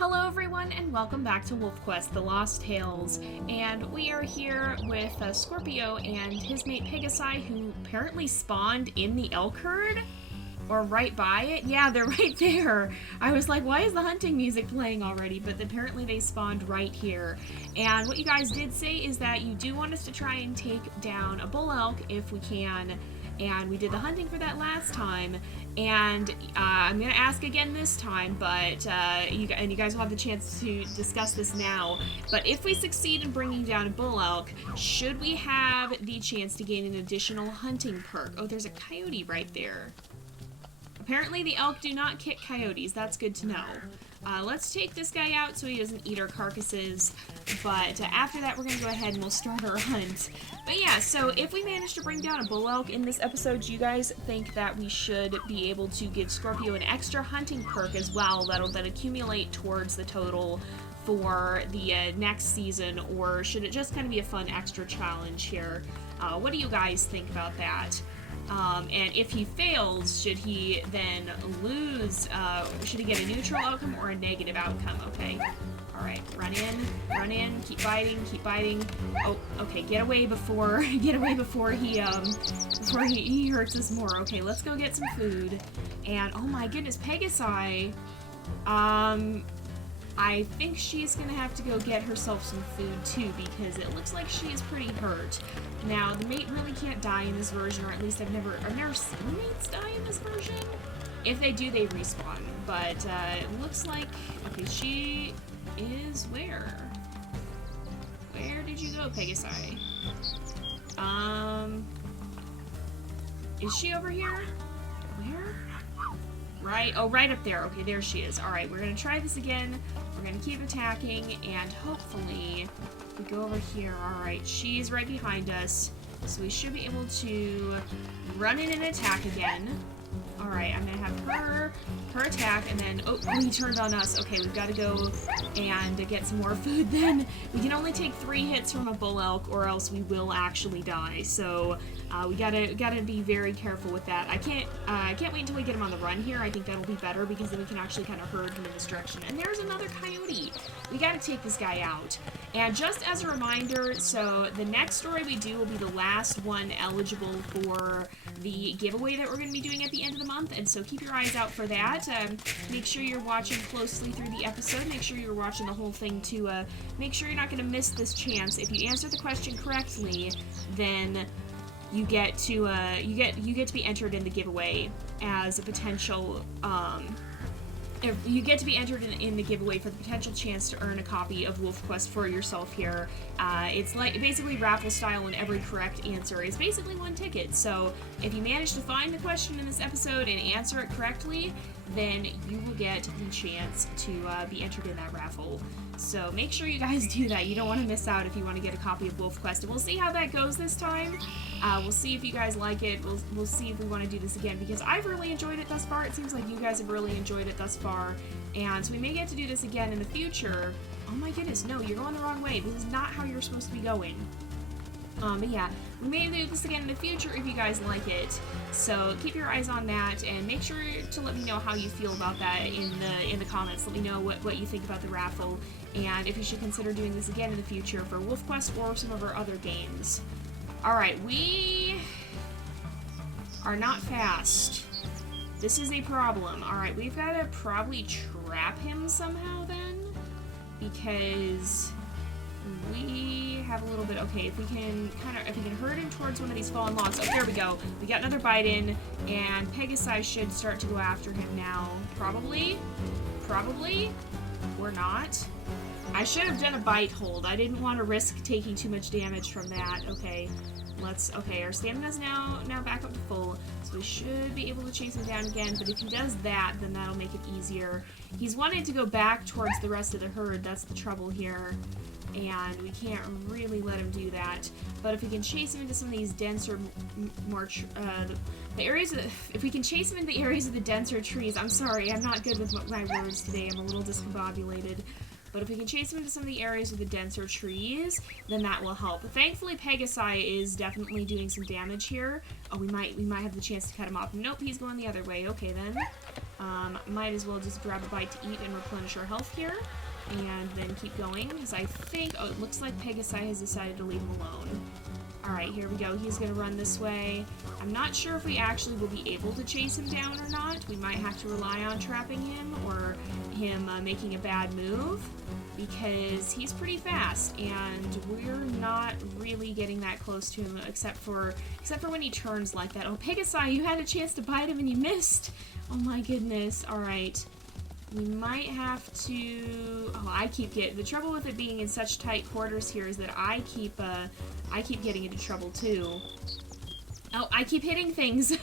Hello everyone and welcome back to WolfQuest, The Lost Tales, and we are here with Scorpio and his mate Pegasus, who apparently spawned in the elk herd? Or right by it? Yeah, they're right there. I was like, why is the hunting music playing already? But apparently they spawned right here. And what you guys did say is that you do want us to try and take down a bull elk if we can, and we did the hunting for that last time. And I'm going to ask again this time, but you guys will have the chance to discuss this now. But if we succeed in bringing down a bull elk, should we have the chance to gain an additional hunting perk? Oh, there's a coyote right there. Apparently the elk do not kick coyotes. That's good to know. Let's take this guy out so he doesn't eat our carcasses. But after that, we're going to go ahead and we'll start our hunt. But yeah, so if we manage to bring down a bull elk in this episode, do you guys think that we should be able to give Scorpio an extra hunting perk as well that'll then accumulate towards the total for the next season? Or should it just kind of be a fun extra challenge here? What do you guys think about that? And if he fails, should he then lose, should he get a neutral outcome or a negative outcome, okay? Alright, run in, keep biting. Oh, okay, get away before he hurts us more. Okay, let's go get some food. And, oh my goodness, Pegasus, I think she's gonna have to go get herself some food too, because it looks like she is pretty hurt. Now, the mate really can't die in this version, or at least I've never seen mates die in this version. If they do, they respawn. But it looks like, okay, she is where? Where did you go, Pegasus? Is she over here? Where? Right, oh, right up there. Okay, there she is. Alright, we're gonna try this again. We're gonna keep attacking, and hopefully, if we go over here, alright, she's right behind us, so we should be able to run in and attack again. Alright, I'm gonna have her attack, and then, oh, he turned on us. Okay, we've gotta go and get some more food then. We can only take 3 hits from a bull elk, or else we will actually die, so we gotta be very careful with that. I can't wait until we get him on the run here. I think that'll be better, because then we can actually kind of herd him in this direction. And there's another coyote! We gotta take this guy out. And just as a reminder, so the next story we do will be the last one eligible for the giveaway that we're going to be doing at the end of the month, and so keep your eyes out for that. Make sure you're watching closely through the episode. Make sure you're watching the whole thing to make sure you're not going to miss this chance. If you answer the question correctly, then you get to be entered in the giveaway as a potential if you get to be entered in the giveaway for the potential chance to earn a copy of WolfQuest for yourself here. It's like basically raffle style, and every correct answer is basically 1 ticket. So if you manage to find the question in this episode and answer it correctly, then you will get the chance to be entered in that raffle. So make sure you guys do that. You don't want to miss out if you want to get a copy of WolfQuest. And we'll see how that goes this time. We'll see if you guys like it. We'll see if we want to do this again, because I've really enjoyed it thus far. It seems like you guys have really enjoyed it thus far. And so we may get to do this again in the future. Oh my goodness, no, you're going the wrong way. This is not how you're supposed to be going. But yeah, we may do this again in the future if you guys like it. So keep your eyes on that, and make sure to let me know how you feel about that in the comments. Let me know what you think about the raffle, and if you should consider doing this again in the future for WolfQuest or some of our other games. Alright, we are not fast. This is a problem. Alright, we've got to probably trap him somehow then, because we have a little bit. Okay, if we can herd him towards one of these fallen logs. Oh, there we go. We got another bite in, and Pegasus should start to go after him now. Probably, or not. I should have done a bite hold. I didn't want to risk taking too much damage from that. Okay, okay, our stamina's now back up to full, so we should be able to chase him down again, but if he does that, then that'll make it easier. He's wanting to go back towards the rest of the herd. That's the trouble here, and we can't really let him do that. But if we can chase him into some of these denser, if we can chase him into the areas of the denser trees. I'm sorry, I'm not good with my words today. I'm a little discombobulated. But if we can chase him into some of the areas with the denser trees, then that will help. Thankfully, Pegasi is definitely doing some damage here. Oh, we might have the chance to cut him off. Nope, he's going the other way. Okay, then. Might as well just grab a bite to eat and replenish our health here. And then keep going, because I think... Oh, it looks like Pegasi has decided to leave him alone. Alright, here we go. He's going to run this way. I'm not sure if we actually will be able to chase him down or not. We might have to rely on trapping him or him making a bad move, because he's pretty fast, and we're not really getting that close to him, except for when he turns like that. Oh, Pegasi, you had a chance to bite him and you missed! Oh my goodness. Alright. We might have to... Oh, I keep getting... The trouble with it being in such tight quarters here is that I keep getting into trouble, too. Oh, I keep hitting things!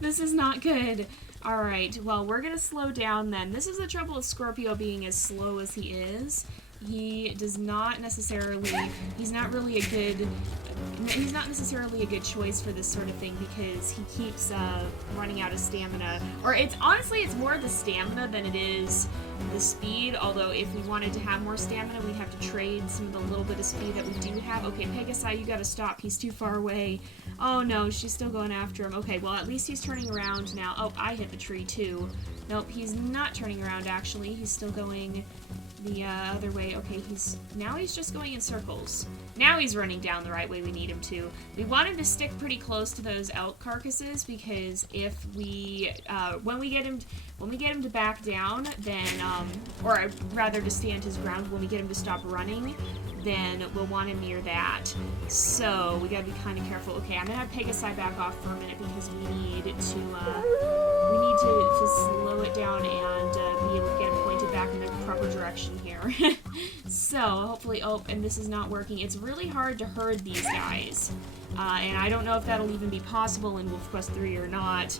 This is not good. Alright, well, we're gonna slow down then. This is the trouble with Scorpio being as slow as he is. He does not necessarily... He's not necessarily a good choice for this sort of thing, because he keeps running out of stamina. Or honestly, it's more the stamina than it is the speed, although if we wanted to have more stamina, we'd have to trade some of the little bit of speed that we do have. Okay, Pegasi, you gotta stop. He's too far away. Oh no, she's still going after him. Okay, well, at least he's turning around now. Oh, I hit the tree too. Nope, he's not turning around, actually. He's still going the other way. Okay, now he's just going in circles. Now he's running down the right way we need him to. We want him to stick pretty close to those elk carcasses, because if we, when we get him to back down, then, or rather to stand his ground, when we get him to stop running, then we'll want him near that. So we gotta be kind of careful. Okay, I'm gonna have Pegasi back off for a minute, because we need to slow it down and be able to get him pointed back in the proper direction here. So hopefully, oh, and this is not working. It's really hard to herd these guys. And I don't know if that'll even be possible in WolfQuest 3 or not.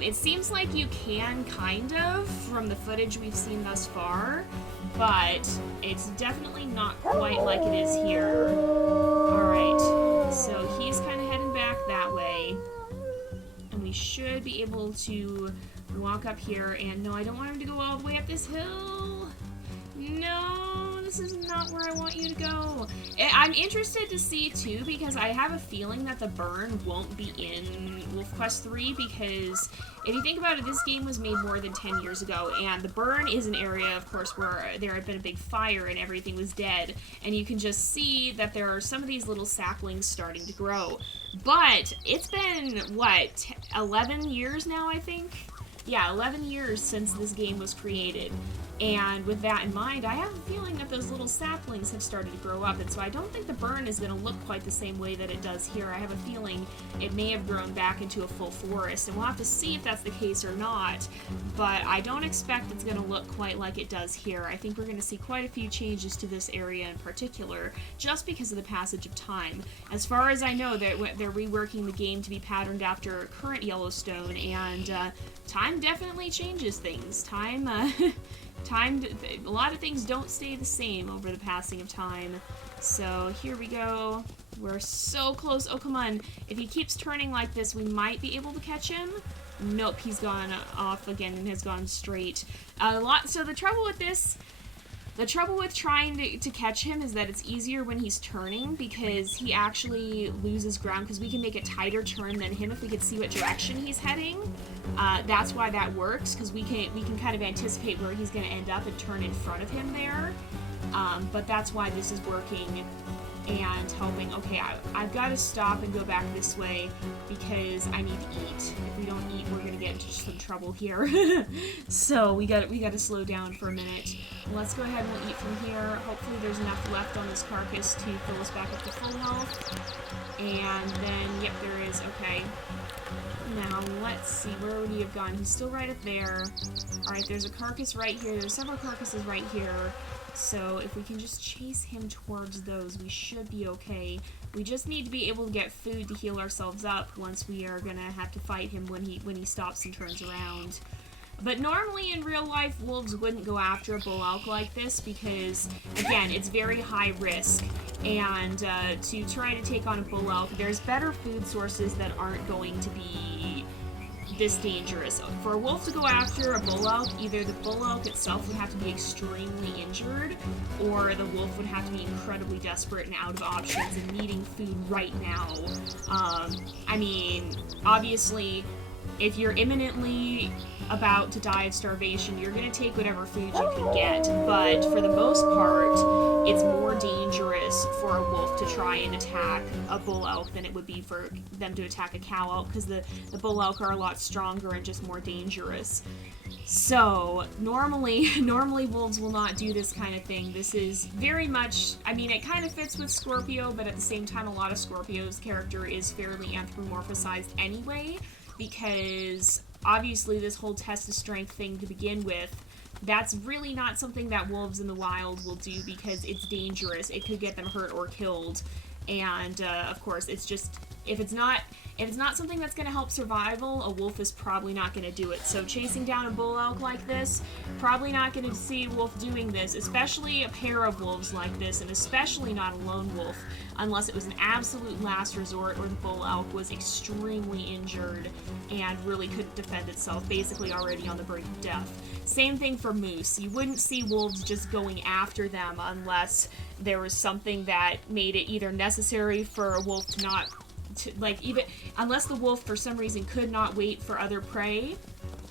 It seems like you can, kind of, from the footage we've seen thus far, but it's definitely not quite like it is here. Alright, so he's kind of heading back that way, and we should be able to walk up here, and no, I don't want him to go all the way up this hill. No, this is not where I want you to go. I'm interested to see, too, because I have a feeling that the burn won't be in WolfQuest 3, because if you think about it, this game was made more than 10 years ago, and the burn is an area, of course, where there had been a big fire and everything was dead, and you can just see that there are some of these little saplings starting to grow. But it's been, what, 11 years now, I think? Yeah, 11 years since this game was created. And with that in mind, I have a feeling that those little saplings have started to grow up, and so I don't think the burn is going to look quite the same way that it does here. I have a feeling it may have grown back into a full forest, and we'll have to see if that's the case or not, but I don't expect it's going to look quite like it does here. I think we're going to see quite a few changes to this area in particular, just because of the passage of time. As far as I know, they're reworking the game to be patterned after current Yellowstone, and time definitely changes things. A lot of things don't stay the same over the passing of time. So here we go. We're so close. Oh, come on. If he keeps turning like this, we might be able to catch him. Nope, he's gone off again and has gone straight. So the trouble with this... The trouble with trying to catch him is that it's easier when he's turning, because he actually loses ground, because we can make a tighter turn than him if we can see what direction he's heading. That's why that works, because we can kind of anticipate where he's going to end up and turn in front of him there. But that's why this is working and helping. Okay, I've got to stop and go back this way, because I need to eat. If we don't eat, we're going to get into some trouble here. So we got to slow down for a minute. Let's go ahead and we'll eat from here. Hopefully there's enough left on this carcass to fill us back up to full health. And then, yep, there is. Okay. Now, let's see. Where would he have gone? He's still right up there. Alright, there's a carcass right here. There's several carcasses right here. So if we can just chase him towards those, we should be okay. We just need to be able to get food to heal ourselves up once we are going to have to fight him when he stops and turns around. But normally in real life, wolves wouldn't go after a bull elk like this, because, again, it's very high risk. And to try to take on a bull elk, there's better food sources that aren't going to be this dangerous. For a wolf to go after a bull elk, either the bull elk itself would have to be extremely injured, or the wolf would have to be incredibly desperate and out of options and needing food right now. I mean, obviously, if you're imminently about to die of starvation, you're going to take whatever food you can get, but for the most part, it's more dangerous for a wolf to try and attack a bull elk than it would be for them to attack a cow elk, because the bull elk are a lot stronger and just more dangerous. So, normally wolves will not do this kind of thing. This is very much, I mean, it kind of fits with Scorpio, but at the same time, a lot of Scorpio's character is fairly anthropomorphized anyway, because obviously this whole test of strength thing to begin with, that's really not something that wolves in the wild will do because it's dangerous. It could get them hurt or killed. And, of course, it's just, if it's not something that's going to help survival, a wolf is probably not going to do it. So chasing down a bull elk like this, probably not going to see a wolf doing this, especially a pair of wolves like this, and especially not a lone wolf, unless it was an absolute last resort or the bull elk was extremely injured and really couldn't defend itself, basically already on the brink of death. Same thing for moose. You wouldn't see wolves just going after them unless there was something that made it either necessary for a wolf to not, even unless the wolf for some reason could not wait for other prey,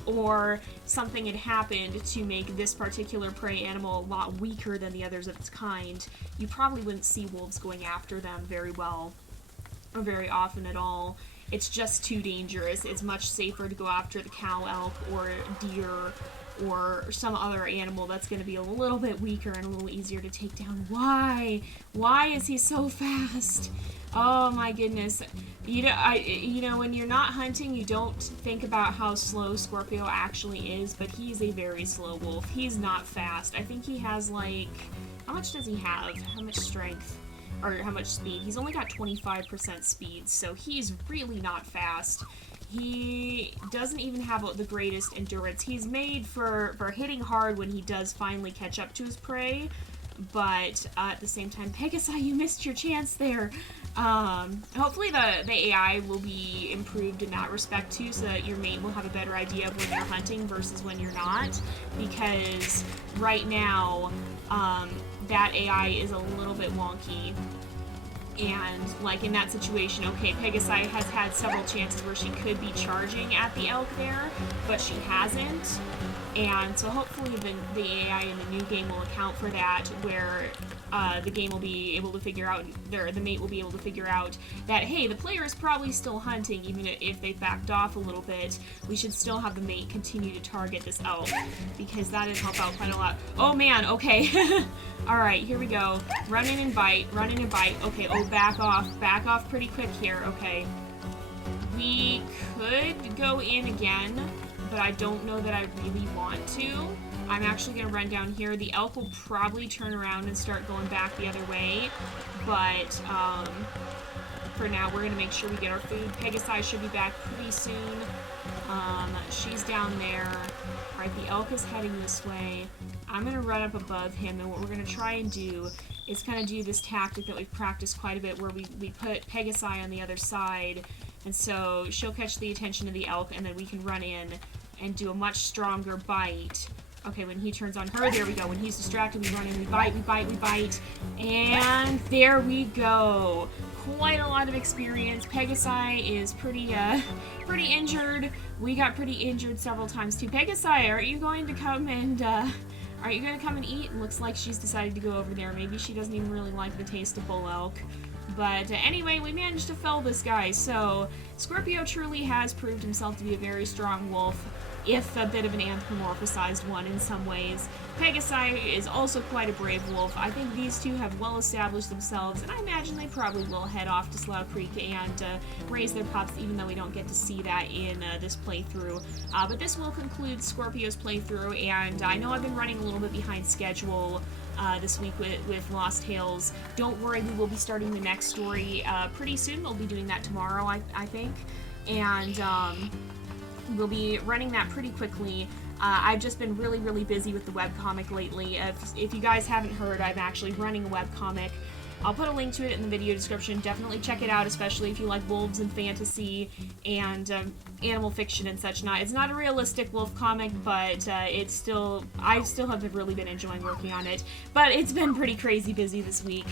or something had happened to make this particular prey animal a lot weaker than the others of its kind, you probably wouldn't see wolves going after them very well, or very often at all. It's just too dangerous. It's much safer to go after the cow elk or deer or some other animal that's going to be a little bit weaker and a little easier to take down. Why? Why is he so fast? Oh my goodness. You know, when you're not hunting, you don't think about how slow Scorpio actually is, but he's a very slow wolf. He's not fast. I think he has, like, how much does he have? How much strength? Or how much speed? He's only got 25% speed, so he's really not fast. He doesn't even have the greatest endurance. He's made for hitting hard when he does finally catch up to his prey, but at the same time, Pegasi, you missed your chance there. Hopefully the AI will be improved in that respect too, so that your mate will have a better idea of when you're hunting versus when you're not, because right now, that AI is a little bit wonky. And, like, in that situation, okay, Pegasi has had several chances where she could be charging at the elk there, but she hasn't. And so hopefully the AI in the new game will account for that, where the game will be able to figure out, the mate will be able to figure out that, hey, the player is probably still hunting, even if they backed off a little bit. We should still have the mate continue to target this elk, because that would help out quite a lot. Oh man, okay. Alright, here we go. Run in and bite, run in and bite. Okay, oh, back off pretty quick here, okay. We could go in again, but I don't know that I really want to. I'm actually going to run down here. The elk will probably turn around and start going back the other way, but for now we're going to make sure we get our food. Pegasi should be back pretty soon. She's down there. Alright, the elk is heading this way. I'm going to run up above him, and what we're going to try and do is kind of do this tactic that we've practiced quite a bit, where we put Pegasi on the other side, and so she'll catch the attention of the elk, and then we can run in and do a much stronger bite. Okay, when he turns on her, there we go. When he's distracted, we run in, we bite, and there we go. Quite a lot of experience. Pegasi is pretty injured. We got pretty injured several times too. Pegasi, are you going to come and eat? It looks like she's decided to go over there. Maybe she doesn't even really like the taste of bull elk. But anyway, we managed to fell this guy. So Scorpio truly has proved himself to be a very strong wolf, if a bit of an anthropomorphized one in some ways. Pegasi is also quite a brave wolf. I think these two have well established themselves, and I imagine they probably will head off to Slough Creek and raise their pups, even though we don't get to see that in this playthrough. But this will conclude Scorpio's playthrough, and I know I've been running a little bit behind schedule this week with Lost Tales. Don't worry, we will be starting the next story pretty soon. We'll be doing that tomorrow, I think. And we'll be running that pretty quickly. I've just been really, really busy with the webcomic lately. If you guys haven't heard, I'm actually running a webcomic I'll put a link to it in the video description. Definitely check it out, especially if you like wolves and fantasy and animal fiction and such. It's not a realistic wolf comic, but I still have really been enjoying working on it. But it's been pretty crazy busy this week,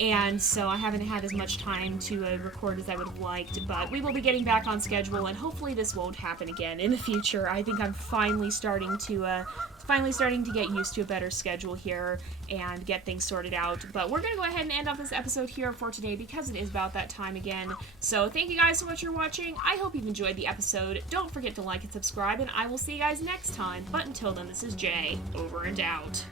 and so I haven't had as much time to record as I would have liked, but we will be getting back on schedule, and hopefully this won't happen again in the future. I think I'm finally starting to get used to a better schedule here and get things sorted out. But we're going to go ahead and end off this episode here for today because it is about that time again. So thank you guys so much for watching. I hope you've enjoyed the episode. Don't forget to like and subscribe, and I will see you guys next time. But until then, this is Jay, over and out.